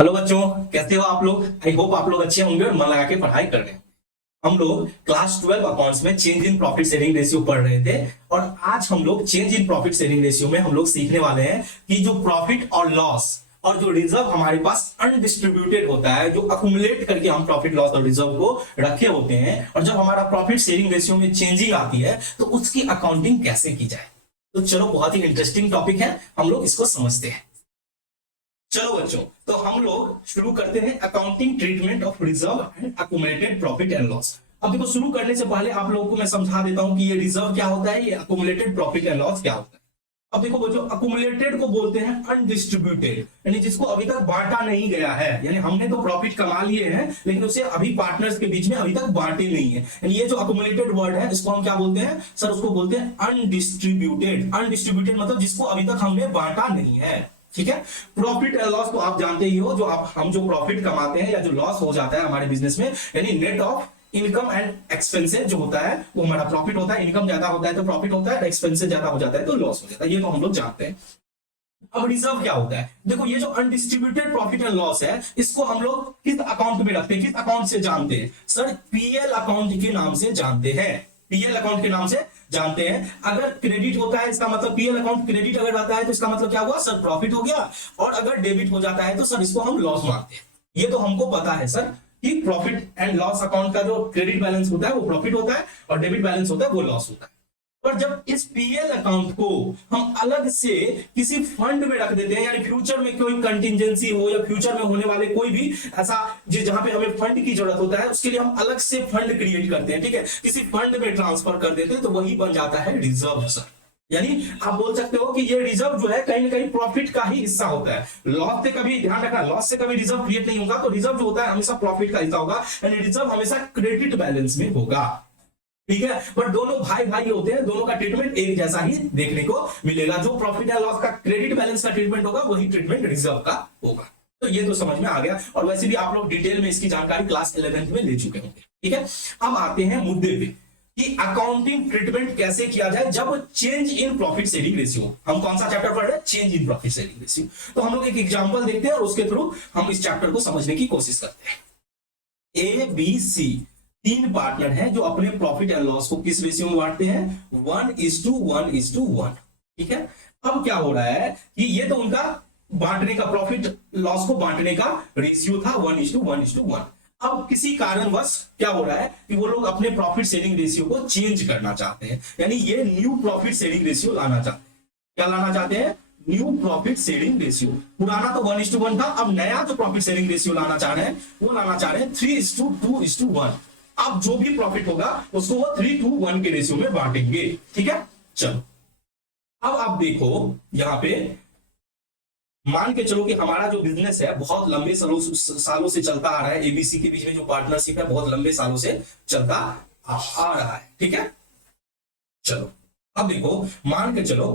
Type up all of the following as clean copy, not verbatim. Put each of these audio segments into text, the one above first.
Hello बच्चों, कैसे हो आप लोग। आई होप आप लोग अच्छे होंगे और मन लगा के पढ़ाई कर रहे हैं। हम लोग क्लास 12 अकाउंट्स में change in profit sharing ratio पढ़ रहे थे और आज हम लोग change in profit sharing ratio में हम लोग सीखने वाले हैं कि जो प्रॉफिट और लॉस और जो रिजर्व हमारे पास अनडिस्ट्रीब्यूटेड होता है, जो अकुमुलेट करके हम प्रॉफिट लॉस और रिजर्व को रखे होते हैं, और जब हमारा प्रॉफिट शेयरिंग रेशियो में चेंजिंग आती है तो उसकी अकाउंटिंग कैसे की जाए। तो चलो, बहुत ही इंटरेस्टिंग टॉपिक है, हम लोग इसको समझते हैं। चलो बच्चों, तो हम लोग शुरू करते हैं accounting treatment of reserve and accumulated profit and loss. अब देखो, शुरू करने से पहले आप लोगों को मैं समझा देता हूं कि ये रिजर्व क्या होता है, ये अकुमुलेटेड प्रॉफिट एंड लॉस क्या होता है। अब देखो बच्चों, अकुमुलेटेड को बोलते हैं अनडिस्ट्रीब्यूटेड, यानी जिसको अभी तक बांटा नहीं गया है, यानी हमने तो प्रॉफिट कमा लिए हैं लेकिन उसे अभी पार्टनर्स के बीच में अभी तक बांटे नहीं है। यानी ये जो अकुमुलेटेड वर्ड है इसको हम क्या बोलते हैं सर, उसको बोलते हैं अनडिस्ट्रीब्यूटेड। अनडिस्ट्रीब्यूटेड मतलब जिसको अभी तक हमने बांटा नहीं है। ठीक है। प्रॉफिट एंड लॉस तो आप जानते ही हो, जो हम जो प्रॉफिट कमाते हैं या जो लॉस हो जाता है हमारे बिजनेस में, यानी net of income and expenses जो होता है वो हमारा प्रॉफिट होता है। इनकम ज्यादा होता है तो प्रॉफिट होता है, एक्सपेंसेस ज्यादा हो जाता है तो लॉस हो जाता है। ये तो हम लोग जानते हैं। अब रिजर्व क्या होता है, देखो ये जो अनडिस्ट्रीब्यूटेड प्रॉफिट एंड लॉस है इसको हम लोग किस अकाउंट में रखते हैं, किस अकाउंट से जानते हैं सर, पीएल अकाउंट के नाम से जानते हैं। पीएल अकाउंट के नाम से जानते हैं। अगर क्रेडिट होता है इसका मतलब, पीएल अकाउंट क्रेडिट अगर आता है तो इसका मतलब क्या हुआ सर, प्रॉफिट हो गया। और अगर डेबिट हो जाता है तो सर इसको हम लॉस मानते हैं। ये तो हमको पता है सर कि प्रॉफिट एंड लॉस अकाउंट का जो क्रेडिट बैलेंस होता है वो प्रॉफिट होता है और डेबिट बैलेंस होता है वो लॉस होता है। पर जब इस पीएल अकाउंट को हम अलग से किसी फंड में रख देते हैं, यानी फ्यूचर में कोई कंटिजेंसी हो या फ्यूचर में होने वाले कोई भी ऐसा जहां पे हमें फंड की जरूरत होता है, उसके लिए हम अलग से फंड क्रिएट करते हैं। ठीक है, किसी फंड में ट्रांसफर कर देते हैं तो वही बन जाता है रिजर्व सर। यानी आप बोल सकते हो कि ये रिजर्व जो है कहीं ना कहीं प्रॉफिट का ही हिस्सा होता है। लॉस से कभी ध्यान रखना, लॉस से कभी रिजर्व क्रिएट नहीं होगा, तो रिजर्व जो होता है हमेशा प्रॉफिट का हिस्सा होगा, यानी रिजर्व हमेशा क्रेडिट बैलेंस में होगा। ठीक है, पर दोनों भाई भाई होते हैं, दोनों का ट्रीटमेंट एक जैसा ही देखने को मिलेगा। जो प्रॉफिट एंड लॉस का क्रेडिट बैलेंस का ट्रीटमेंट होगा वही ट्रीटमेंट रिजर्व का होगा। तो ये तो समझ में आ गया, और वैसे भी आप लोग डिटेल में इसकी जानकारी क्लास 11th में ले चुके होंगे। ठीक है, अब आते हैं मुद्दे पे कि अकाउंटिंग ट्रीटमेंट कैसे किया जाए जब change in profit sharing ratio. हम कौन सा चैप्टर पढ़ रहे हैं, change in profit sharing ratio. तो हम लोग एक एग्जांपल देखते हैं और उसके थ्रू हम इस चैप्टर को समझने की कोशिश करते हैं। ए बी सी तीन पार्टनर हैं जो अपने प्रॉफिट एंड लॉस को किस रेशियो में बांटते हैं, 1:1:1। ठीक है, अब क्या हो रहा है कि ये तो उनका बांटने का, प्रॉफिट लॉस को बांटने का रेशियो था 1:1:1। अब किसी कारणवश क्या हो रहा है कि वो लोग अपने प्रॉफिट शेयरिंग रेशियो को चेंज करना चाहते हैं, यानी ये न्यू प्रॉफिट शेयरिंग रेशियो लाना चाहते हैं। क्या लाना चाहते हैं, न्यू प्रॉफिट शेयरिंग रेशियो। पुराना तो 1:1 था, अब नया जो प्रॉफिट शेयरिंग रेशियो लाना चाह रहे हैं वो लाना चाह रहे हैं 3:2:1। अब जो भी प्रॉफिट होगा उसको वो 3:1 के रेशियो में बांटेंगे। ठीक है, चलो अब आप देखो यहां पे, मान के चलो कि हमारा जो बिजनेस है बहुत लंबे सालों से चलता आ रहा है। एबीसी के बीच में जो पार्टनरशिप है बहुत लंबे सालों से चलता आ रहा है। ठीक है, चलो अब देखो, मान के चलो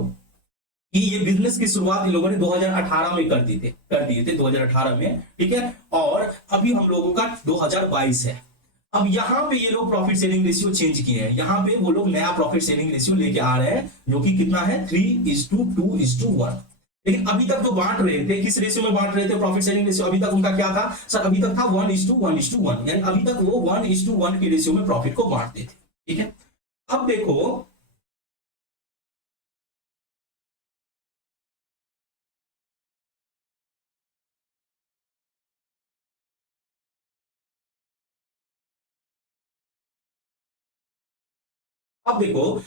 कि ये बिजनेस की शुरुआत इन लोगों ने 2018 में कर दिए थे 2018 में। ठीक है, और अभी हम लोगों का 2022 है। अब यहां पे ये लोग प्रॉफिट शेयरिंग रेशियो चेंज किए हैं, यहां पे वो लोग नया प्रॉफिट शेयरिंग रेशियो लेके आ रहे हैं जो कि कितना है 3:2:1। लेकिन अभी तक जो बांट रहे थे, किस रेशियो में बांट रहे थे प्रॉफिट शेयरिंग रेशियो, अभी तक उनका क्या था सर, अभी तक था 1:1:1, यानी अभी तक वो 1:1 के रेशियो में प्रॉफिट को बांटते थे। ठीक है, अब देखो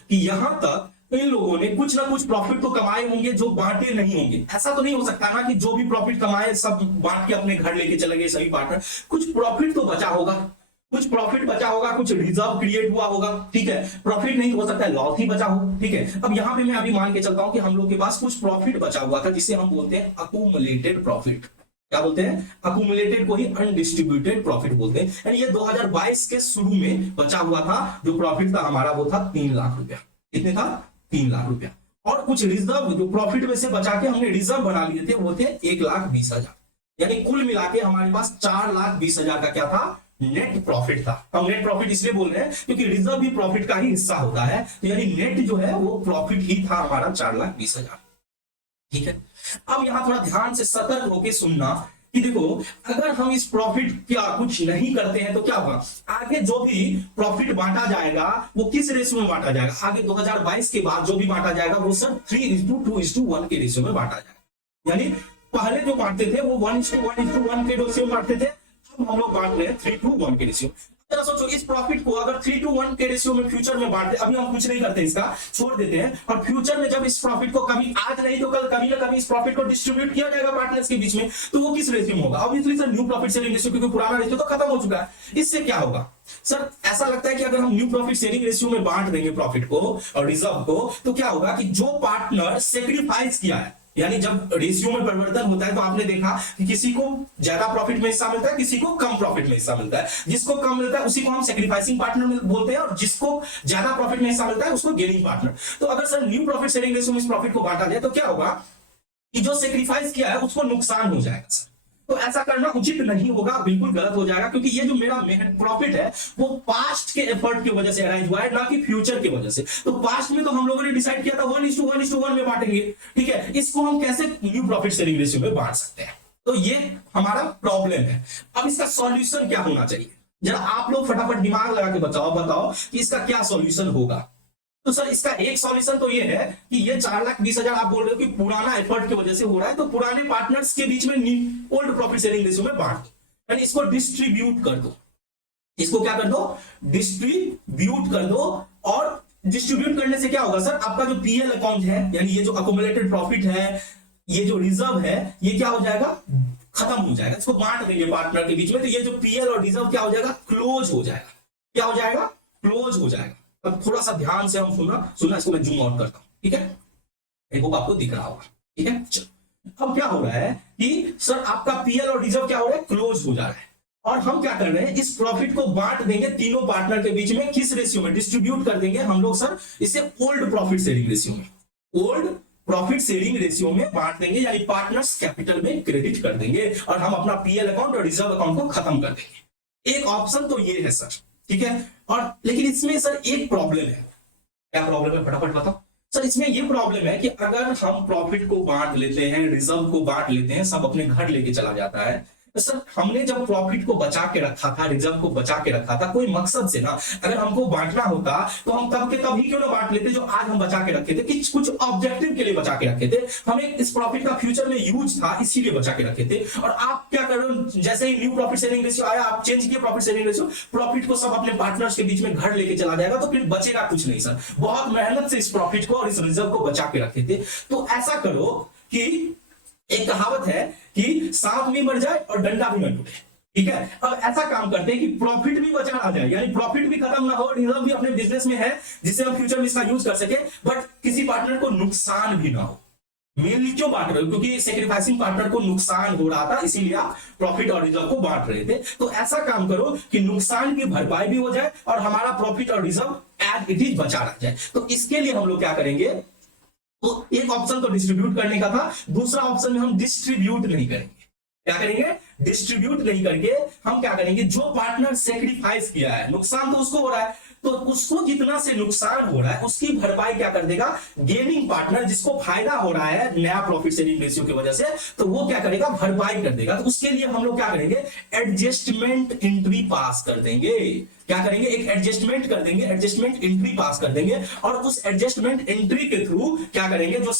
कि यहां तक इन लोगों ने कुछ ना कुछ प्रॉफिट तो कमाए होंगे जो बांटे नहीं होंगे। ऐसा तो नहीं हो सकता ना कि जो भी प्रॉफिट कमाए सब बांट के अपने घर लेके चले गए सभी पार्टनर। कुछ प्रॉफिट तो बचा होगा, कुछ रिजर्व क्रिएट हुआ होगा। ठीक है, प्रॉफिट नहीं हो सकता है, लॉस ही बचा हो। ठीक है, अब यहां पे मैं अभी मान के चलता हूं कि हम लोग के पास कुछ प्रॉफिट बचा हुआ था जिसे हम बोलते हैं अकुमुलेटेड प्रॉफिट। क्या बोलते हैं, अकुमुलेटेड को ही अनडिस्ट्रीब्यूटेड प्रॉफिट बोलते हैं। यानी ये 2022 के शुरू में बचा हुआ था, जो प्रॉफिट था हमारा वो था 3 लाख रुपया। कितने था, 3 लाख रुपया। और कुछ रिजर्व जो प्रॉफिट में से बचा के हमने रिजर्व बना लिए थे वो थे 1,20,000। यानी कुल मिला के हमारे पास 4,20,000 का क्या था, नेट प्रॉफिट था। हम नेट प्रॉफिट इसलिए बोल रहे हैं क्योंकि रिजर्व भी प्रॉफिट का ही हिस्सा होता है, तो यानी नेट जो है वो प्रॉफिट ही था हमारा 4,20,000। ठीक है, अब यहां थोड़ा ध्यान से सतर्क होकर सुनना कि देखो अगर हम इस प्रॉफिट क्या कुछ नहीं करते हैं तो क्या होगा, आगे जो भी प्रॉफिट बांटा जाएगा वो किस रेशियो में बांटा जाएगा, आगे 2022 के बाद जो भी बांटा जाएगा वो सर 3:2:1 के रेशियो में बांटा जाएगा। यानी पहले जो बांटते थे वो 1:1:1 के रेशियो में बांटते थे, अब हम लोग बांट रहे हैं 3:1 के रेशियो। जरा सोचो इस प्रॉफिट को अगर 3:1 के रेशियो में फ्यूचर में बांटते, अभी हम कुछ नहीं करते, इसका छोड़ देते हैं, और फ्यूचर में जब इस प्रॉफिट को कभी आज नहीं तो कल कभी ना कभी इस प्रॉफिट को डिस्ट्रीब्यूट किया जाएगा पार्टनर्स के बीच में, तो वो किस रेशियो में होगा, obviously sir new profit sharing ratio, क्योंकि पुराना रेशियो तो खत्म हो चुका है। इससे क्या होगा सर, ऐसा लगता है कि अगर हम न्यू प्रॉफिट शेयरिंग रेशियो में बांट देंगे प्रॉफिट को और रिजर्व को, तो क्या होगा कि जो पार्टनर सेक्रीफाइस किया है, यानी जब रेशियो में परिवर्तन होता है तो आपने देखा कि किसी को ज्यादा प्रॉफिट में हिस्सा मिलता है, किसी को कम प्रॉफिट में हिस्सा मिलता है, जिसको कम मिलता है उसी को हम सेक्रीफाइसिंग पार्टनर बोलते हैं, और जिसको ज्यादा प्रॉफिट में हिस्सा मिलता है उसको गेनिंग पार्टनर। तो अगर sir new profit sharing ratio में इस प्रॉफिट को बांटा जाए तो क्या होगा कि जो सेक्रीफाइस किया है उसको नुकसान हो जाएगा सर। तो ऐसा करना उचित नहीं होगा, बिल्कुल गलत हो जाएगा, क्योंकि ये जो मेरा प्रॉफिट है वो पास्ट के एफर्ट की वजह से अराइज हुआ है, ना कि फ्यूचर की वजह से। तो पास्ट में तो हम लोगों ने डिसाइड किया था 1:1:1 में बांटेंगे, ठीक है, इसको हम कैसे न्यू प्रॉफिट शेयरिंग रेशियो में बांट सकते हैं, तो ये हमारा प्रॉब्लम है। अब इसका सॉल्यूशन क्या होना चाहिए, जरा आप लोग फटाफट दिमाग लगा के बताओ कि इसका क्या सॉल्यूशन होगा। तो सर इसका एक सॉल्यूशन तो ये है कि ये 4,20,000 आप बोल रहे हो कि पुराना एफर्ट की वजह से हो रहा है, तो पुराने पार्टनर्स के बीच में ओल्ड प्रॉफिट शेयरिंग रेशियो में बांट दो, यानी इसको डिस्ट्रीब्यूट कर दो। इसको क्या कर दो, डिस्ट्रीब्यूट कर दो। और डिस्ट्रीब्यूट करने से क्या होगा सर, आपका जो पीएल अकाउंट है, यानी ये जो अकोमुलेटेड प्रॉफिट है, ये जो रिजर्व है, ये क्या हो जाएगा, खत्म हो जाएगा। इसको बांट देंगे पार्टनर के बीच में, तो ये जो पीएल और रिजर्व क्या हो जाएगा, क्लोज हो जाएगा। क्या हो जाएगा, क्लोज हो जाएगा। अब थोड़ा सा ध्यान से हम सुनना, इसको मैं जूम आउट करता हूं, ठीक है, देखो आपको दिख रहा होगा, ठीक है। चलो अब क्या हो रहा है कि सर आपका पीएल और रिजर्व क्या हो रहा है, क्लोज हो जा रहा है, और हम क्या कर रहे हैं, इस प्रॉफिट को बांट देंगे तीनों पार्टनर के बीच में, किस रेशियो में, डिस्ट्रीब्यूट कर देंगे हम लोग सर इसे ओल्ड प्रॉफिट शेयरिंग रेशियो में, ओल्ड प्रॉफिट शेयरिंग रेशियो में बांट देंगे, यानी पार्टनर्स कैपिटल में क्रेडिट कर देंगे, और हम अपना पीएल अकाउंट और रिजर्व अकाउंट को खत्म कर देंगे। एक ऑप्शन तो ये है सर, ठीक है। और लेकिन इसमें सर एक प्रॉब्लम है। क्या प्रॉब्लम है, फटाफट बताओ सर। इसमें ये प्रॉब्लम है कि अगर हम प्रॉफिट को बांट लेते हैं, रिजर्व को बांट लेते हैं, सब अपने घर लेके चला जाता है, तो सर हमने जब प्रॉफिट को बचा के रखा था, रिजर्व को बचा के रखा था कोई मकसद से ना, अगर हमको बांटना होता तो हम तब के तभी क्यों ना बांट लेते जो आज हम बचा के रखे थे, कि कुछ ऑब्जेक्टिव के लिए बचा के रखे थे, हमें इस प्रॉफिट का फ्यूचर में यूज था इसीलिए बचा के रखे थे। और आप क्या कर रहे हो, जैसे ही न्यू प्रॉफिट शेयरिंग रेशियो आया, आप चेंज किए प्रॉफिट शेयरिंग रेशियो, प्रॉफिट को सब अपने पार्टनर्स के बीच में घर लेके चला जाएगा, तो फिर बचेगा कुछ नहीं सर। बहुत मेहनत से इस प्रॉफिट को और इस रिजर्व को बचा के रखे थे। तो ऐसा करो कि एक कहावत है कि सांप भी मर जाए और डंडा भी न टूटे, ठीक है। अब ऐसा काम करते हैं कि प्रॉफिट भी बचा आ जाए, यानी प्रॉफिट भी खत्म ना हो, रिजर्व भी अपने बिजनेस में है जिससे हम फ्यूचर में इसका यूज कर सके, बट किसी पार्टनर को नुकसान भी ना हो। मेनली क्यों बांट रहे हो, क्योंकि सेक्रीफाइसिंग पार्टनर को नुकसान हो रहा था, इसीलिए आप प्रॉफिट और रिजर्व को बांट रहे थे। तो ऐसा काम करो कि नुकसान की भरपाई भी हो जाए और हमारा प्रॉफिट और रिजर्व एज इट इज बचा रह जाए। तो इसके लिए हम लोग क्या करेंगे, तो एक ऑप्शन तो डिस्ट्रीब्यूट करने का था, दूसरा ऑप्शन में हम डिस्ट्रीब्यूट नहीं करेंगे। क्या करेंगे, डिस्ट्रीब्यूट नहीं करके हम क्या करेंगे, जो पार्टनर सेक्रीफाइस किया है, नुकसान तो उसको हो रहा है, तो उसको जितना से नुकसान हो रहा है उसकी भरपाई क्या कर देगा, गेनिंग पार्टनर, जिसको फायदा हो रहा है नया प्रॉफिट शेयरिंग रेशियो की वजह से, तो वो क्या करेगा, भरपाई कर देगा। तो उसके लिए हम लोग क्या करेंगे, एडजस्टमेंट एंट्री पास कर देंगे। क्या करेंगे, एक एडजस्टमेंट कर देंगे, एडजस्टमेंट एंट्री पास कर देंगे, और उस एडजस्टमेंट एंट्री के थ्रू क्या करेंगे, जो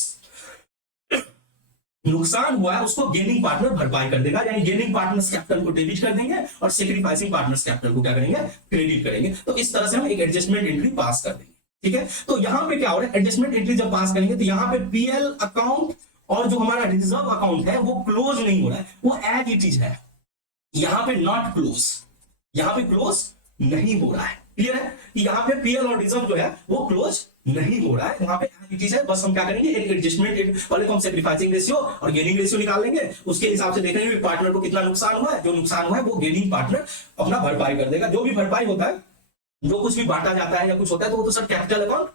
नुकसान हुआ है उसको गेनिंग पार्टनर भरपाई कर देगा, यानी गेनिंग पार्टनर्स कैपिटल को डेबिट कर देंगे और सेक्रीफाइसिंग पार्टनर्स कैपिटल को क्या करेंगे, क्रेडिट करेंगे। तो इस तरह से हम एक एडजस्टमेंट एंट्री पास कर देंगे, ठीक है। तो यहां पे क्या हो रहा है, एडजस्टमेंट एंट्री जब पास करेंगे तो यहां पे पीएल अकाउंट और जो हमारा रिजर्व अकाउंट है वो क्लोज नहीं हो रहा है, वो एज इट इज है। यहां पे नॉट क्लोज, यहां पे क्लोज नहीं हो रहा है, क्लियर है कि यहां पे पीएल और रिजर्व जो है वो क्लोज नहीं हो रहा है, वहां पे एज है। बस हम क्या करेंगे, एक एडजस्टमेंट, पहले तो हम सेक्रीफाइसिंग रेशियो और गेनिंग रेशियो निकाल लेंगे, उसके हिसाब से देखेंगे पार्टनर को कितना नुकसान हुआ है, जो नुकसान हुआ है वो गेनिंग पार्टनर अपना भरपाई कर देगा। जो भी भरपाई होता है, जो कुछ भी बांटा जाता है या कुछ होता है, तो वो तो सर कैपिटल अकाउंट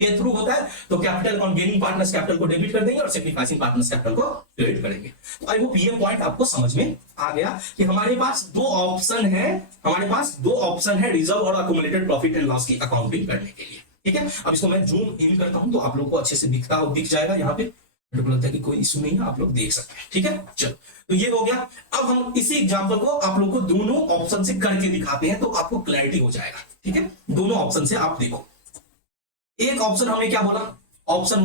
के थ्रू होता है, तो capital account gaining partners capital को डेबिट कर देंगे और सेक्रीफाइसिंग पार्टनर्स कैपिटल को क्रेडिट करेंगे। तो आई होप ये पॉइंट आपको समझ में आ गया कि हमारे पास दो ऑप्शन है, हमारे पास दो ऑप्शन है रिजर्व और अक्यूमुलेटेड प्रॉफिट एंड लॉस की अकाउंटिंग करने के लिए, ठीक है। अब इसको मैं जूम इन करता हूं तो आप लोगों को अच्छे से दिख जाएगा यहाँ पे। मेरे को लगता है कि कोई इशू नहीं है, आप लोग देख सकते हैं। ठीक है, चलो तो ये हो गया। अब हम इसी एग्जांपल को आप लोग को दोनों ऑप्शन से करके दिखाते हैं तो आपको क्लैरिटी हो जाएगा। ठीक है, दोनों ऑप्शन से आप देखो। एक ऑप्शन हमने क्या बोला, ऑप्शन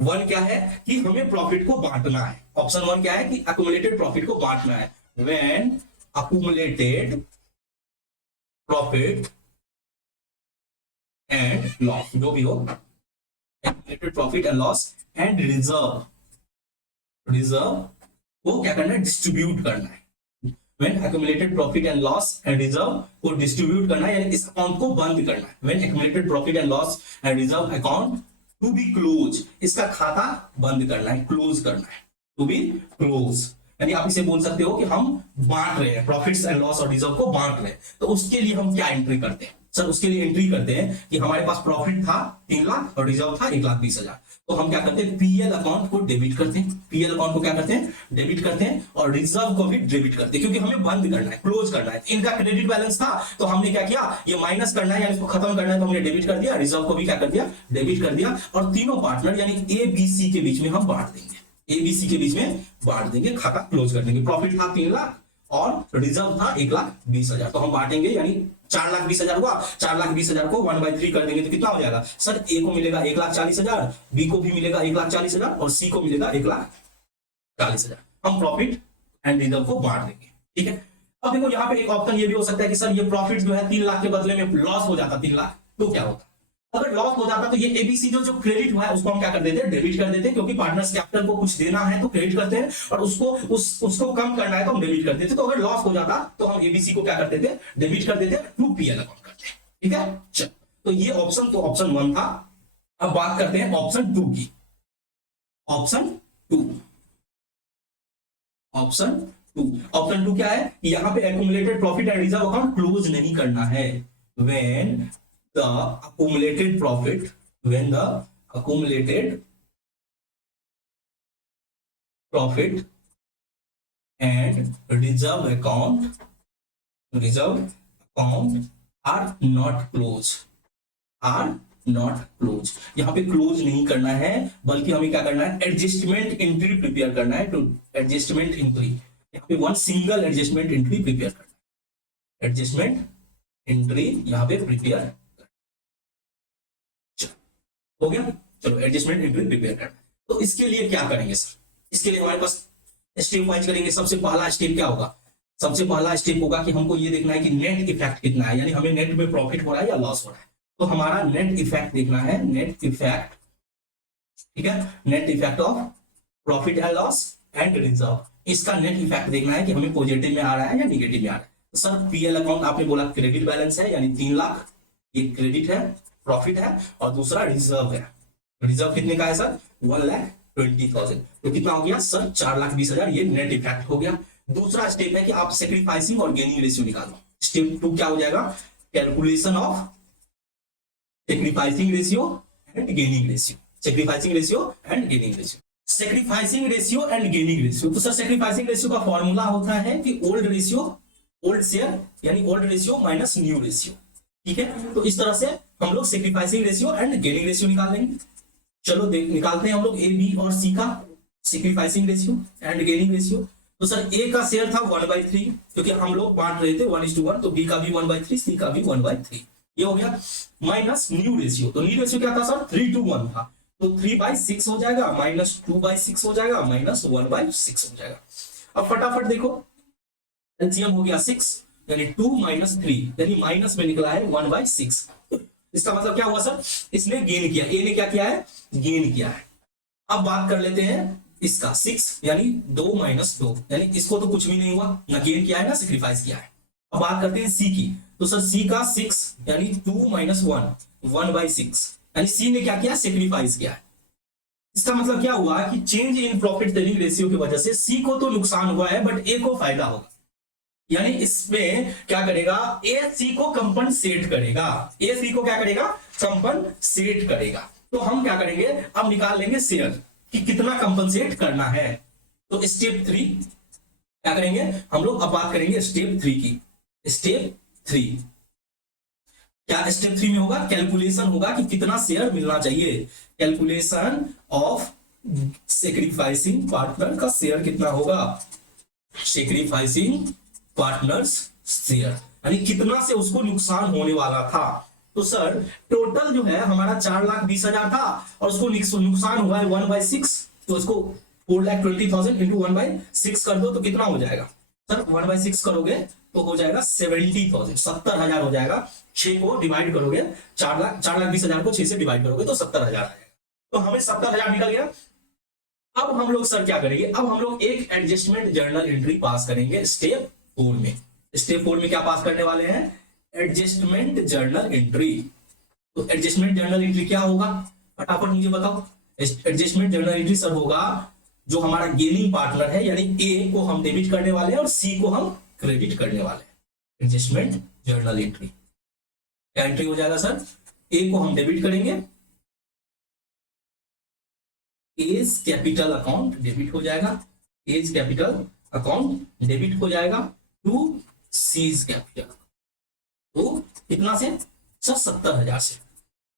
वन क्या है कि हमें प्रॉफिट को बांटना है। ऑप्शन वन क्या है कि अक्यूमुलेटेड प्रॉफिट को बांटना है। When accumulated profit and loss, जो भी हो, accumulated profit and loss and reserve को क्या करना है, डिस्ट्रीब्यूट करना है। when accumulated profit and loss and reserve को डिस्ट्रीब्यूट करना है, यानी इस अकाउंट को बंद करना है। when accumulated profit and loss and reserve account to be closed, इसका खाता बंद करना है, क्लोज करना है, to be close। यानी आप इसे बोल सकते हो कि हम बांट रहे हैं, प्रॉफिट्स एंड लॉस और रिजर्व को बांट रहे हैं। तो उसके लिए हम क्या एंट्री करते हैं सर, उसके लिए एंट्री करते हैं कि हमारे पास प्रॉफिट था 3 लाख और रिजर्व था 1,20,000। तो हम क्या करते हैं, पीएल अकाउंट को डेबिट करते हैं, पीएल अकाउंट को क्या करते हैं, डेबिट करते हैं, और रिजर्व को भी डेबिट करते हैं, क्योंकि हमें बंद करना है, क्लोज करना है। इनका क्रेडिट बैलेंस था तो हमने क्या किया, ये माइनस करना है, यानी इसको खत्म करना है, तो हमने डेबिट कर दिया, रिजर्व को भी क्या कर दिया, डेबिट कर दिया। और तीनों पार्टनर यानी ए बी सी के बीच में हम बांट देंगे, एबीसी के बीच में बांट देंगे, खाता क्लोज कर देंगे। प्रॉफिट था 3 लाख और रिजर्व था 1,20,000, तो हम बांटेंगे, यानी 4,20,000 हुआ, 4,20,000 को 1/3 कर देंगे तो कितना हो जाएगा सर, ए को मिलेगा 1,40,000, बी को भी मिलेगा 1,40,000 और सी को मिलेगा 1,40,000। हम प्रॉफिट एंड रिजर्व को बांट देंगे। ठीक है, अब देखो यहाँ पे एक ऑप्शन ये भी हो सकता है कि सर ये प्रॉफिट जो है 3 लाख के बदले में लॉस हो जाता 3 लाख, तो क्या होता, अगर लॉस हो जाता तो ये एबीसी जो क्रेडिट हुआ है उसको हम क्या कर देते हैं, डेबिट कर देते हैं, क्योंकि पार्टनर्स कैपिटल को कुछ देना है तो क्रेडिट करते हैं, और उसको कम करना है तो हम डेबिट कर देते। तो अगर लॉस हो जाता तो हम एबीसी को क्या करते थे, डेबिट कर देते, टू पीएल अकाउंट करते हैं। ठीक है, चल तो ये ऑप्शन तो ऑप्शन 1 था। अब बात करते हैं ऑप्शन 2 की। ऑप्शन 2 क्या है, यहां पे accumulated profit and reserve account close नहीं करना है। when the accumulated profit and reserve account are not closed, यहां पे क्लोज नहीं करना है, बल्कि हमें क्या करना है, एडजस्टमेंट एंट्री प्रिपेयर करना है। टू एडजस्टमेंट एंट्री, यहां पे one single adjustment entry prepare करना है, एडजस्टमेंट एंट्री यहां पे प्रिपेयर हो गया। चलो एडजस्टमेंट एंट्री प्रिपेयर करना। तो इसके लिए क्या करेंगे सर, इसके लिए हमारे पास स्टेप वाइज करेंगे। सबसे पहला स्टेप क्या होगा, सबसे पहला स्टेप होगा कि हमको ये देखना है कि नेट इफेक्ट कितना है, यानी हमें नेट में प्रॉफिट हो रहा है या लॉस हो रहा है। तो हमारा नेट इफेक्ट देखना है, नेट इफेक्ट। ठीक है, net effect of profit and loss and reserve, इसका नेट इफेक्ट देखना है कि हमें पॉजिटिव में आ रहा है या निगेटिव में आ रहा है। तो सर पीएल अकाउंट आपने बोला क्रेडिट बैलेंस है, यानी 3 लाख, ये क्रेडिट है, प्रॉफिट है, और दूसरा रिजर्व है। रिजर्व कितने का है सर, 1,20,000, तो कितना हो गया सर, 4,20,000, ये नेट इफेक्ट हो गया। दूसरा स्टेप है कि आप सैक्रिफाइसिंग और गेनिंग रेशियो निकालो। स्टेप 2 क्या हो जाएगा, calculation of sacrificing ratio and gaining ratio, sacrificing ratio and gaining ratio, sacrificing ratio and gaining ratio. तो सर सैक्रिफाइसिंग रेशियो का फॉर्मूला होता है कि ओल्ड शेयर यानी old ratio minus new ratio. ठीक है, तो इस तरह से हम लोग sacrificing ratio and gaining ratio निकाल लेंगे। चलो निकालते हैं हम लोग ए बी और सी का sacrificing ratio and gaining ratio. तो सर ए का शेयर था 1/3, क्योंकि हम लोग बांट रहे थे 1:1, तो बी का भी 1/3, सी का भी 1/3, ये हो गया। माइनस न्यू रेशियो, तो न्यू रेशियो क्या था सर, 3:1 था, तो 3/6 हो जाएगा, माइनस 2/6 हो जाएगा, माइनस 1/6 हो जाएगा। अब फटाफट देखो, एलसीएम हो गया 6, यानी 2 - 3, यानी माइनस में निकला है 1/6। इसका मतलब क्या हुआ सर, इसने गेन किया, ए ने क्या किया है, गेन किया है। अब बात कर लेते हैं इसका 6, यानी 2 - 2, यानी इसको तो कुछ भी नहीं हुआ, ना गेन किया है ना सेक्रीफाइस किया है। अब बात करते हैं सी की, तो सर सी का 6 यानी 2 - 1, 1/6, यानी सी ने क्या किया, सेक्रीफाइस किया है। इसका मतलब क्या हुआ कि change in profit sharing ratio की वजह से सी को तो नुकसान हुआ है, बट ए को फायदा होगा। यानी इसमें क्या करेगा, ए सी को कंपनसेट करेगा, ए सी को क्या करेगा, कंपनसेट करेगा। तो हम क्या करेंगे, अब निकाल लेंगे शेयर कि कितना कंपनसेट करना है। तो स्टेप 3 क्या करेंगे हम लोग, अब बात करेंगे स्टेप 3 की। स्टेप 3 क्या स्टेप 3 में होगा? कैलकुलेशन होगा कि कितना शेयर मिलना चाहिए। कैलकुलेशन ऑफ सेक्रीफाइसिंग पार्टनर का शेयर कितना होगा, सेक्रीफाइसिंग पार्टनर्स शेयर, यानी कितना से उसको नुकसान होने वाला था। तो सर टोटल जो है हमारा 4,20,000 था और उसको नुकसान हुआ है 1/6, तो इसको 4,20,000 इंटू 1/6 कर दो तो कितना हो जाएगा सर? 1/6 करोगे तो हो जाएगा 70,000, 70,000 हो जाएगा। 6 को डिवाइड करोगे, 4,20,000 को 6 से डिवाइड करोगे तो 70,000 आएगा। तो हमें 70,000 निकल गया। अब हम लोग सर क्या करेंगे? अब हम लोग एक एडजस्टमेंट जर्नल एंट्री पास करेंगे स्टेप 4 में। स्टेप 4 में क्या पास करने वाले हैं? Adjustment journal entry. तो एडजस्टमेंट जर्नल एंट्री क्या होगा, फटाफट मुझे बताओ। एडजस्टमेंट जर्नल एंट्री सर होगा जो हमारा गेनिंग पार्टनर है, यानी ए को हम डेबिट करने वाले हैं और सी को हम क्रेडिट करने वाले हैं। एडजस्टमेंट जर्नल एंट्री क्या एंट्री हो जाएगा सर? ए को हम डेबिट करेंगे, एज कैपिटल अकाउंट डेबिट हो जाएगा, एज कैपिटल अकाउंट डेबिट हो जाएगा टू सीज कैपिटल। तो कितना से सर? 70,000 से।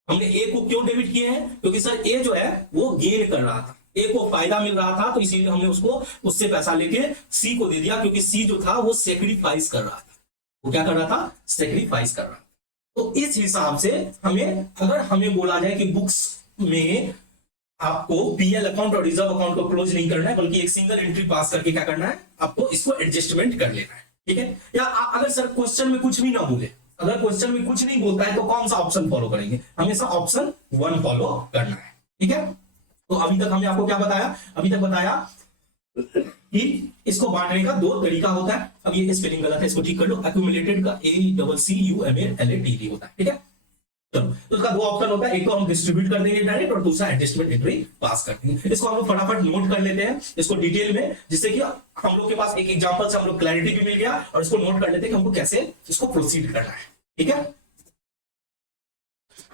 हमने ए को क्यों डेबिट किए हैं? क्योंकि सर ए जो है वो गेन कर रहा था, ए को फायदा मिल रहा था, तो इसीलिए हमने उसको उससे पैसा लेके सी को दे दिया, क्योंकि सी जो था वो सेक्रीफाइस कर रहा था। वो क्या कर रहा था? सेक्रीफाइस कर रहा था। तो इस हिसाब से हमें, अगर हमें बोला जाए कि बुक्स में आपको पीएल अकाउंट और रिजर्व अकाउंट को क्लोज नहीं करना है, बल्कि एक सिंगल एंट्री पास करके क्या करना है? आपको इसको एडजस्टमेंट कर लेना है, ठीक है? या अगर सर क्वेश्चन में कुछ भी ना बोले, अगर क्वेश्चन में कुछ नहीं बोलता है तो कौन सा ऑप्शन फॉलो करेंगे? हमेशा ऑप्शन 1 फॉलो करना है, ठीक है? तो अभी तक हमने आपको क्या बताया? अभी तक बताया कि इसको बांटने का 2 तरीका होता है। अब ये स्पेलिंग गलत है, इसको ठीक कर लो। एक्यूमुलेटेड का ACCUMALATED होता है, ठीक है? चलो, तो इसका 2 ऑप्शन होता है, एक तो हम डिस्ट्रीब्यूट कर देंगे डायरेक्ट और दूसरा एडजस्टमेंट एंट्री पास कर देंगे। इसको हम लोग फटाफट नोट कर लेते हैं इसको डिटेल में, जिससे कि हम लोग के पास एक एग्जांपल से हम लोग क्लैरिटी भी मिल गया, और इसको नोट कर लेते हैं कि हमको कैसे इसको प्रोसीड करना है, ठीक है?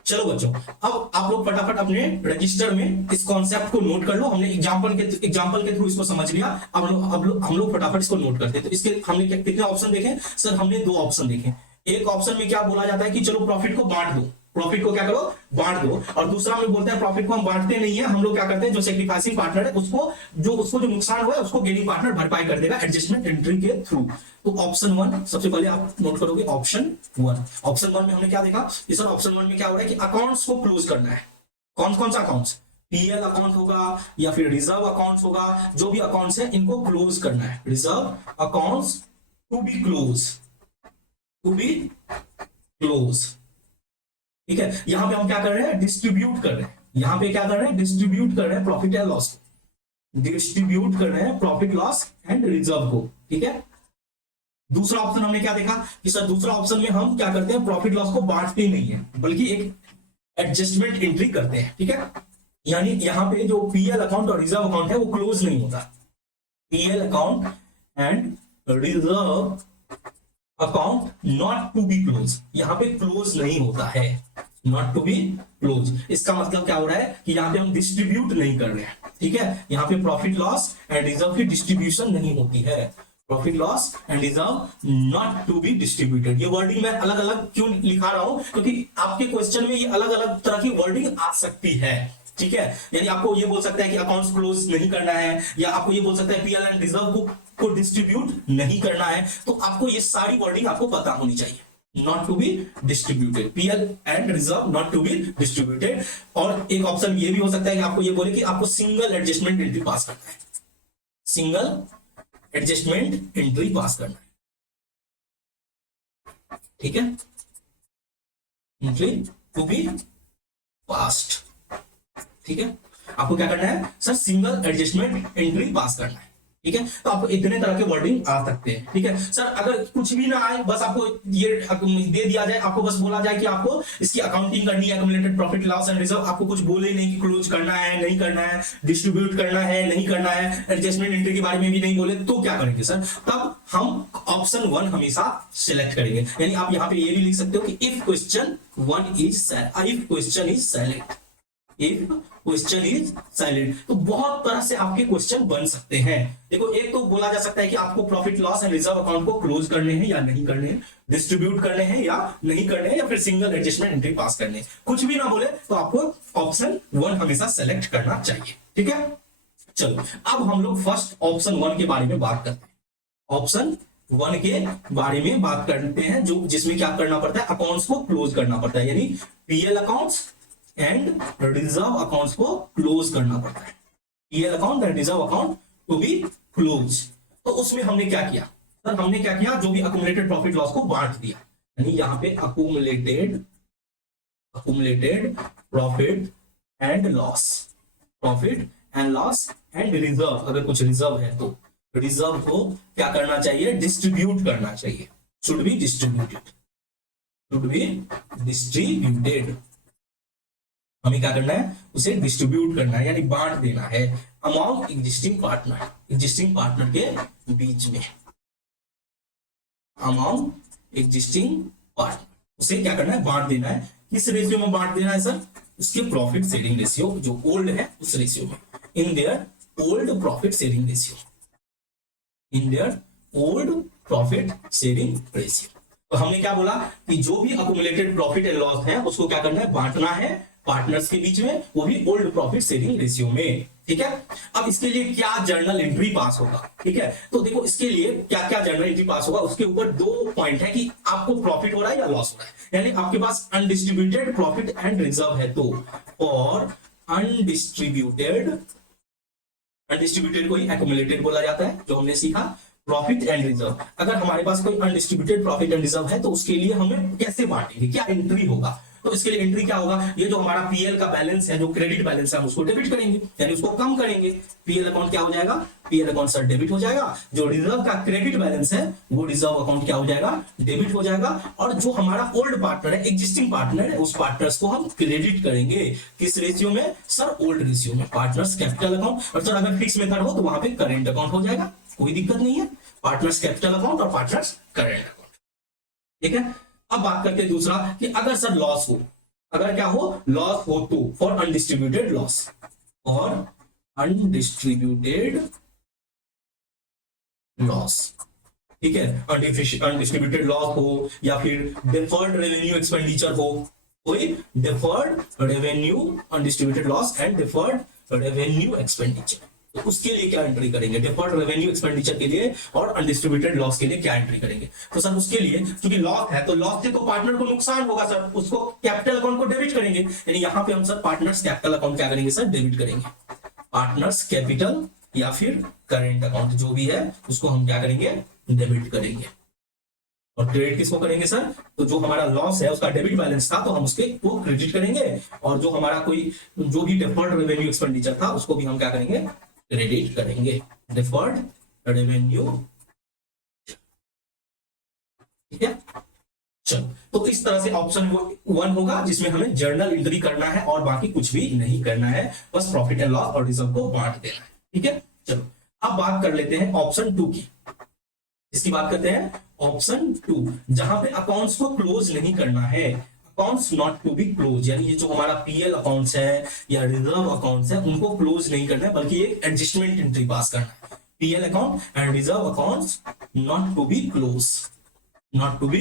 चलो बच्चों, अब आप लोग फटाफट अपने रजिस्टर में इस कॉन्सेप्ट को नोट कर लो। हमने एग्जांपल के थ्रू इसको समझ लिया। अब हम लोग फटाफट इसको नोट करते हैं। तो इसके हमने कितने ऑप्शन देखे सर? हमने 2 ऑप्शन देखे। एक ऑप्शन में क्या बोला जाता है कि चलो प्रॉफिट को बांट दो, प्रॉफिट को क्या करो? बांट दो। और दूसरा में बोलते हैं प्रॉफिट को हम बांटते नहीं है, हम लोग क्या करते हैं, जो सेक्रीफाइसिंग पार्टनर है उसको जो नुकसान हुआ है उसको गेनिंग पार्टनर भरपाई कर देगा एडजस्टमेंट एंट्री के थ्रू। तो ऑप्शन 1 सबसे पहले आप नोट करोगे, ऑप्शन 1। ऑप्शन 1 में हमने क्या देखा कि सर ऑप्शन 1 में क्या हो रहा है कि अकाउंट्स को क्लोज करना है। कौन कौन सा अकाउंट्स? पीएल अकाउंट होगा या फिर रिजर्व अकाउंट होगा, जो भी अकाउंट्स है इनको क्लोज करना है। Reserve accounts to be close, to be close, ठीक है? यहां पे हम क्या कर रहे हैं? डिस्ट्रीब्यूट कर रहे हैं। यहां पे क्या कर रहे हैं? डिस्ट्रीब्यूट कर रहे हैं प्रॉफिट एंड लॉस को, डिस्ट्रीब्यूट कर रहे हैं प्रॉफिट लॉस एंड रिजर्व को, ठीक है? दूसरा ऑप्शन हमने क्या देखा कि सर दूसरा ऑप्शन में हम क्या करते हैं? प्रॉफिट लॉस को बांटते नहीं है, बल्कि एक एडजस्टमेंट एंट्री करते हैं, ठीक है? यानी यहां पे जो पीएल अकाउंट और रिजर्व अकाउंट है वो क्लोज नहीं होता। PL account and reserve account not to be close, यहां पे क्लोज नहीं होता है, नॉट टू बी क्लोज। इसका मतलब क्या हो रहा है कि यहां पे हम डिस्ट्रीब्यूट नहीं कर रहे हैं, ठीक है? यहां पे प्रॉफिट लॉस एंड रिजर्व की डिस्ट्रीब्यूशन नहीं होती है। Profit loss and reserve not to be distributed. ये वर्डिंग मैं अलग अलग क्यों लिखा रहा हूं? क्योंकि आपके क्वेश्चन में ये अलग अलग तरह की वर्डिंग आ सकती है, ठीक है? यानी आपको ये बोल सकता है कि अकाउंट्स क्लोज नहीं करना है, या आपको ये बोल सकता है पीएल एंड रिजर्व को डिस्ट्रीब्यूट नहीं करना है। तो आपको ये सारी वर्डिंग आपको पता होनी चाहिए। Not to be distributed, PL and reserve not to be distributed. और एक ऑप्शन ये भी हो सकता है कि आपको ये बोले कि आपको सिंगल एडजस्टमेंट एंट्री पास करना है, सिंगल एडजस्टमेंट एंट्री पास करना है, ठीक है? एंट्री टू बी पास्ड, ठीक है? आपको क्या करना है सर? सिंगल एडजस्टमेंट एंट्री पास करना है, ठीक है? तो आपको इतने तरह के वर्डिंग आ सकते हैं, ठीक है? सर अगर कुछ भी ना आए, बस आपको ये दे दिया जाए, आपको बस बोला जाए कि आपको इसकी अकाउंटिंग करनी है, accumulated profit loss and reserve, आपको कुछ बोले नहीं कि क्लोज करना है नहीं करना है, डिस्ट्रीब्यूट करना है नहीं करना है, एडजस्टमेंट एंट्री के बारे में भी नहीं बोले, तो क्या करेंगे सर? तब हम ऑप्शन 1 हमेशा सिलेक्ट करेंगे। यानी आप यहां पे ये भी लिख सकते हो कि if question is select, if question is silent. तो बहुत तरह से आपके क्वेश्चन बन सकते हैं। देखो, एक तो बोला जा सकता है कि आपको profit loss and reserve account को क्लोज करने हैं या नहीं करने हैं, डिस्ट्रीब्यूट करने हैं या नहीं करने हैं, या फिर सिंगल एडजस्टमेंट एंट्री पास करने हैं। कुछ भी ना बोले तो आपको ऑप्शन 1 हमेशा सेलेक्ट करना चाहिए। ठीक है, चलो अब हम लोग फर्स्ट ऑप्शन 1 के बारे में बात करते हैं। ऑप्शन 1 के बारे में बात करते हैं, जो जिसमें क्या करना पड़ता है, अकाउंट्स को क्लोज करना पड़ता है, यानी PL accounts and reserve accounts को क्लोज करना पड़ता है। PL account and reserve account to be close. तो उसमें हमने क्या किया सर, हमने क्या किया, जो भी अकुमुलेटेड प्रॉफिट लॉस को बांट दिया, यानी यहां पे accumulated profit and loss, profit and loss and reserve, अगर कुछ रिजर्व है तो रिजर्व को क्या करना चाहिए, डिस्ट्रीब्यूट करना चाहिए, शुड बी डिस्ट्रीब्यूटेड, हमें क्या करना है, उसे डिस्ट्रीब्यूट करना है, यानी बांट देना है अमॉन्ग एग्जिस्टिंग पार्टनर के बीच में, अमॉन्ग एग्जिस्टिंग पार्टनर, उसे क्या करना है, बांट देना है। किस रेशियो में बांट देना है सर, उसके प्रॉफिट शेयरिंग रेशियो जो ओल्ड है उस रेशियो में, in their old profit sharing ratio, in their old profit sharing ratio. तो हमने क्या बोला कि जो भी अकुमुलेटेड प्रॉफिट एंड लॉस है उसको क्या करना है, बांटना है पार्टनर्स के बीच में, वो भी ओल्ड प्रॉफिट शेयरिंग रेशियो में। ठीक है, अब इसके लिए क्या जर्नल एंट्री पास होगा। ठीक है, तो देखो इसके लिए क्या क्या जर्नल एंट्री पास होगा, उसके ऊपर 2 पॉइंट है कि आपको प्रॉफिट हो रहा है या लॉस हो रहा है, यानी आपके पास अनडिस्ट्रीब्यूटेड प्रॉफिट एंड रिजर्व है तो, और अनडिस्ट्रीब्यूटेड को ही एक्युमुलेटेड बोला जाता है, जो हमने सीखा प्रॉफिट एंड रिजर्व। अगर हमारे पास कोई अनडिस्ट्रीब्यूटेड प्रॉफिट एंड रिजर्व है तो उसके लिए हमें कैसे बांटेंगे, क्या एंट्री होगा, तो इसके लिए एंट्री क्या होगा, ये जो हमारा पीएल का बैलेंस है, जो क्रेडिट बैलेंस है, हम उसको डेबिट करेंगे, यानी उसको कम करेंगे। पीएल अकाउंट क्या हो जाएगा, पीएल अकाउंट सर डेबिट हो जाएगा। जो रिजर्व का क्रेडिट बैलेंस है वो रिजर्व अकाउंट क्या हो जाएगा, डेबिट हो जाएगा। और जो हमारा ओल्ड पार्टनर है, एग्जिस्टिंग पार्टनर है, उस पार्टनर्स को हम क्रेडिट करेंगे। किस रेशियो में सर, ओल्ड रेशियो में, पार्टनर्स कैपिटल अकाउंट। और सर अगर फिक्स मेथड हो तो वहां पे करेंट अकाउंट हो जाएगा, कोई दिक्कत नहीं है, पार्टनर्स कैपिटल अकाउंट और पार्टनर्स करेंट अकाउंट। ठीक है, अब बात करते हैं दूसरा कि अगर सर लॉस हो, अगर क्या हो, लॉस हो तो, फॉर अनडिस्ट्रीब्यूटेड लॉस, और अनडिस्ट्रीब्यूटेड लॉस। ठीक है, अनडिस्ट्रीब्यूटेड लॉस हो या फिर डिफर्ड रेवेन्यू एक्सपेंडिचर हो, कोई deferred revenue, undistributed loss and deferred revenue expenditure, तो उसके लिए क्या एंट्री करेंगे, डिफर्ड रेवेन्यू एक्सपेंडिचर के लिए और अनडिस्ट्रीब्यूटेड लॉस के लिए क्या एंट्री करेंगे। तो सर उसके लिए क्योंकि लॉस है तो लॉस से तो पार्टनर को नुकसान होगा सर, उसको कैपिटल अकाउंट को डेबिट करेंगे, यानी यहां पे हम सर पार्टनर्स कैपिटल अकाउंट क्या करेंगे सर, डेबिट करेंगे। पार्टनर्स कैपिटल या फिर करेंट अकाउंट जो भी है उसको हम क्या करेंगे, डेबिट करेंगे। और क्रेडिट किसको करेंगे सर, तो जो हमारा लॉस है उसका डेबिट बैलेंस था तो हम उसके को क्रेडिट करेंगे, और जो हमारा कोई जो भी डिफर्ड रेवेन्यू एक्सपेंडिचर था उसको भी हम क्या करेंगे, क्रेडिट करेंगे, डिफर्ड रेवेन्यू। ठीक है, चलो तो इस तरह से ऑप्शन 1 होगा जिसमें हमें जर्नल एंट्री करना है और बाकी कुछ भी नहीं करना है, बस प्रॉफिट एंड लॉस और रिजर्व को बांट देना है। ठीक है, चलो अब बात कर लेते हैं ऑप्शन 2 की। इसकी बात करते हैं ऑप्शन 2, जहां पे अकाउंट्स को क्लोज नहीं करना है, accounts not to be close, यानी ये जो हमारा पीएल अकाउंट्स है या रिजर्व अकाउंट्स है उनको क्लोज नहीं करना है, बल्कि एक एडजस्टमेंट एंट्री पास करना है। PL account and reserve accounts not to be close, not to be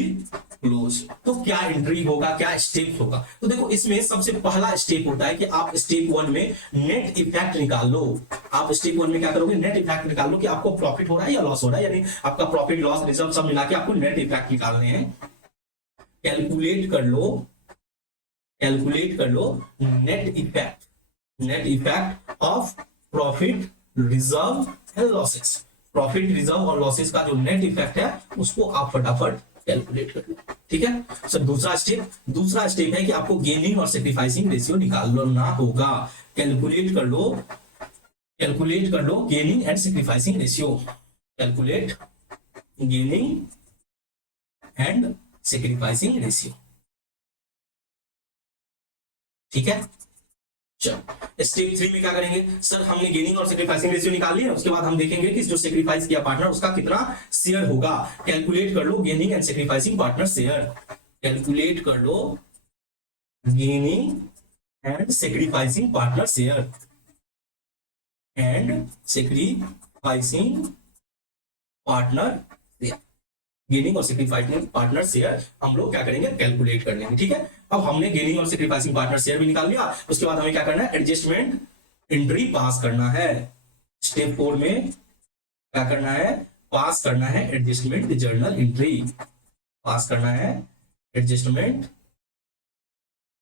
close. तो क्या एंट्री होगा, क्या स्टेप होगा, तो देखो इसमें सबसे पहला स्टेप होता है कि आप स्टेप 1 में नेट इफेक्ट निकाल लो। आप स्टेप 1 में क्या करोगे, नेट इफेक्ट निकाल लो कि आपको प्रॉफिट हो रहा है या लॉस हो रहा है, यानी आपका प्रॉफिट लॉस रिजर्व सब मिला के आपको नेट इफेक्ट निकालने हैं। कैलकुलेट कर लो net effect of profit reserve and losses. Profit reserve और लॉसेस का जो नेट इफेक्ट है उसको आप फटाफट कैलकुलेट कर लो। ठीक है, सर दूसरा स्टेप है कि आपको गेनिंग और सेक्रीफाइसिंग रेशियो निकालना होगा। कैलकुलेट कर लो gaining and sacrificing ratio, calculate gaining and sacrificing ratio. ठीक है, चलो स्टेप 3 में क्या करेंगे सर, हमने गेनिंग और सेक्रीफाइसिंग रेशियो निकाल लिया, उसके बाद हम देखेंगे कि जो सेक्रीफाइस किया पार्टनर उसका कितना शेयर होगा। कैलकुलेट कर लो gaining and sacrificing partner share, calculate कर लो gaining and sacrificing partner share, and sacrificing partner share, gaining और सेक्रीफाइसिंग पार्टनर शेयर हम लोग क्या करेंगे, कैलकुलेट कर लेंगे। ठीक है, अब हमने गेनिंग और सेक्रीफाइसिंग पार्टनर शेयर भी निकाल लिया, उसके बाद हमें क्या करना है, एडजस्टमेंट एंट्री पास करना है। स्टेप 4 में क्या करना है, पास करना है एडजस्टमेंट जर्नल एंट्री, पास करना है एडजस्टमेंट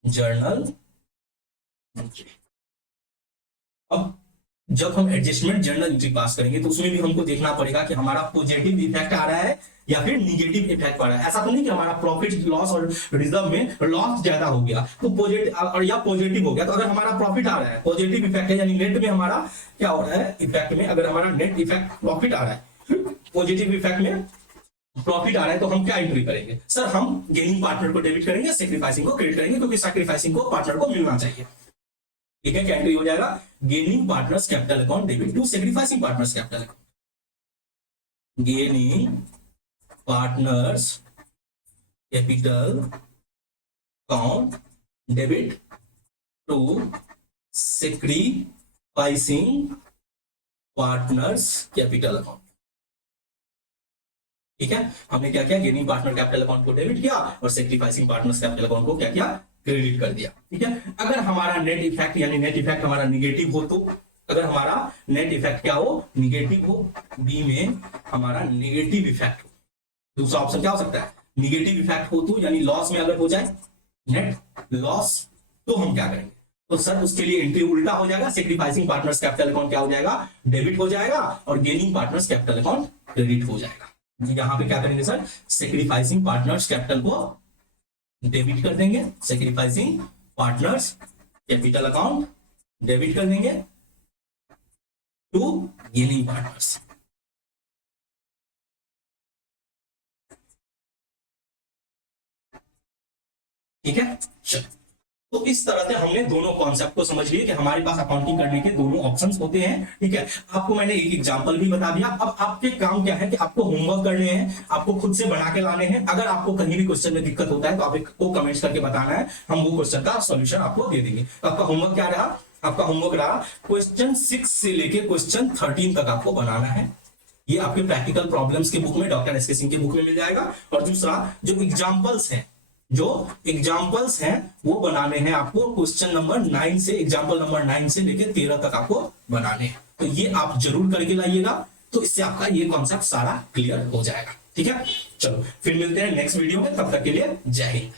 जर्नल एंट्री। अब जब हम एडजस्टमेंट जर्नल एंट्री पास करेंगे तो उसमें भी हमको देखना पड़ेगा कि हमारा पॉजिटिव इफेक्ट आ रहा है या फिर निगेटिव इफेक्ट आ रहा है। ऐसा तो नहीं कि हमारा प्रॉफिट लॉस और रिजर्व में लॉस ज्यादा हो गया तो पॉजिटिव और या पॉजिटिव हो गया, तो अगर हमारा प्रॉफिट आ रहा है, पॉजिटिव इफेक्ट है यानी नेट में हमारा क्या हो रहा है, इफेक्ट में अगर हमारा नेट इफेक्ट प्रॉफिट आ रहा है, पॉजिटिव इफेक्ट में प्रॉफिट आ रहा है, तो हम क्या एंट्री करेंगे, सर हम गेनिंग पार्टनर को डेबिट करेंगे, सेक्रीफाइसिंग को क्रेडिट करेंगे, क्योंकि सेक्रीफाइसिंग को पार्टनर को मिलना चाहिए। ठीक है, क्या एंट्री हो जाएगा, gaining partners capital account debit to sacrificing partners capital account, gaining partners capital account debit to sacrificing partners capital account. ठीक है, हमने क्या किया, गेनिंग पार्टनर कैपिटल अकाउंट को डेबिट किया और सेक्रीफाइसिंग पार्टनर्स कैपिटल अकाउंट को क्या किया, क्रेडिट कर दिया। ठीक है, अगर हमारा नेट इफेक्ट यानी नेट इफेक्ट हमारा निगेटिव हो, तो अगर हमारा नेट इफेक्ट क्या हो, निगेटिव हो, बी में हमारा निगेटिव इफेक्ट हो, दूसरा ऑप्शन क्या हो सकता है, निगेटिव इफेक्ट हो तो यानी लॉस में अगर हो जाए, नेट लॉस, तो हम क्या करेंगे, तो सर उसके लिए एंट्री उल्टा हो जाएगा, सेक्रीफाइसिंग पार्टनर्स कैपिटल अकाउंट क्या हो जाएगा, डेबिट हो जाएगा और gaining partners capital account credit हो जाएगा। यहां पे क्या करेंगे सर, सेक्रीफाइसिंग पार्टनर्स कैपिटल को डेबिट कर देंगे, sacrificing partners capital account debit कर देंगे टू गेनिंग पार्टनर्स। ठीक है, चलो, तो इस तरह से हमने दोनों कॉन्सेप्ट को समझ लिए कि हमारे पास अकाउंटिंग करने के दोनों ऑप्शंस होते हैं। ठीक है, आपको मैंने एक एग्जांपल भी बता दिया। अब आपके काम क्या है कि आपको होमवर्क करने हैं, आपको खुद से बना के लाने हैं। अगर आपको कहीं भी क्वेश्चन में दिक्कत होता है तो आपको कमेंट्स करके बताना है, हम वो क्वेश्चन का सॉल्यूशन आपको दे देंगे। तो आपका होमवर्क क्या रहा, आपका होमवर्क रहा क्वेश्चन 6 से लेके क्वेश्चन 13 तक आपको बनाना है। ये आपके प्रैक्टिकल प्रॉब्लम्स के बुक में, डॉक्टर एस के सिंह के बुक में मिल जाएगा। और दूसरा जो एग्जाम्पल्स हैं वो बनाने हैं आपको क्वेश्चन नंबर 9 से, एग्जाम्पल नंबर 9 से लेके 13 तक आपको बनाने हैं। तो ये आप जरूर करके लाइएगा, तो इससे आपका ये कॉन्सेप्ट सारा क्लियर हो जाएगा। ठीक है, चलो फिर मिलते हैं नेक्स्ट वीडियो में, तब तक के लिए जय हिंद।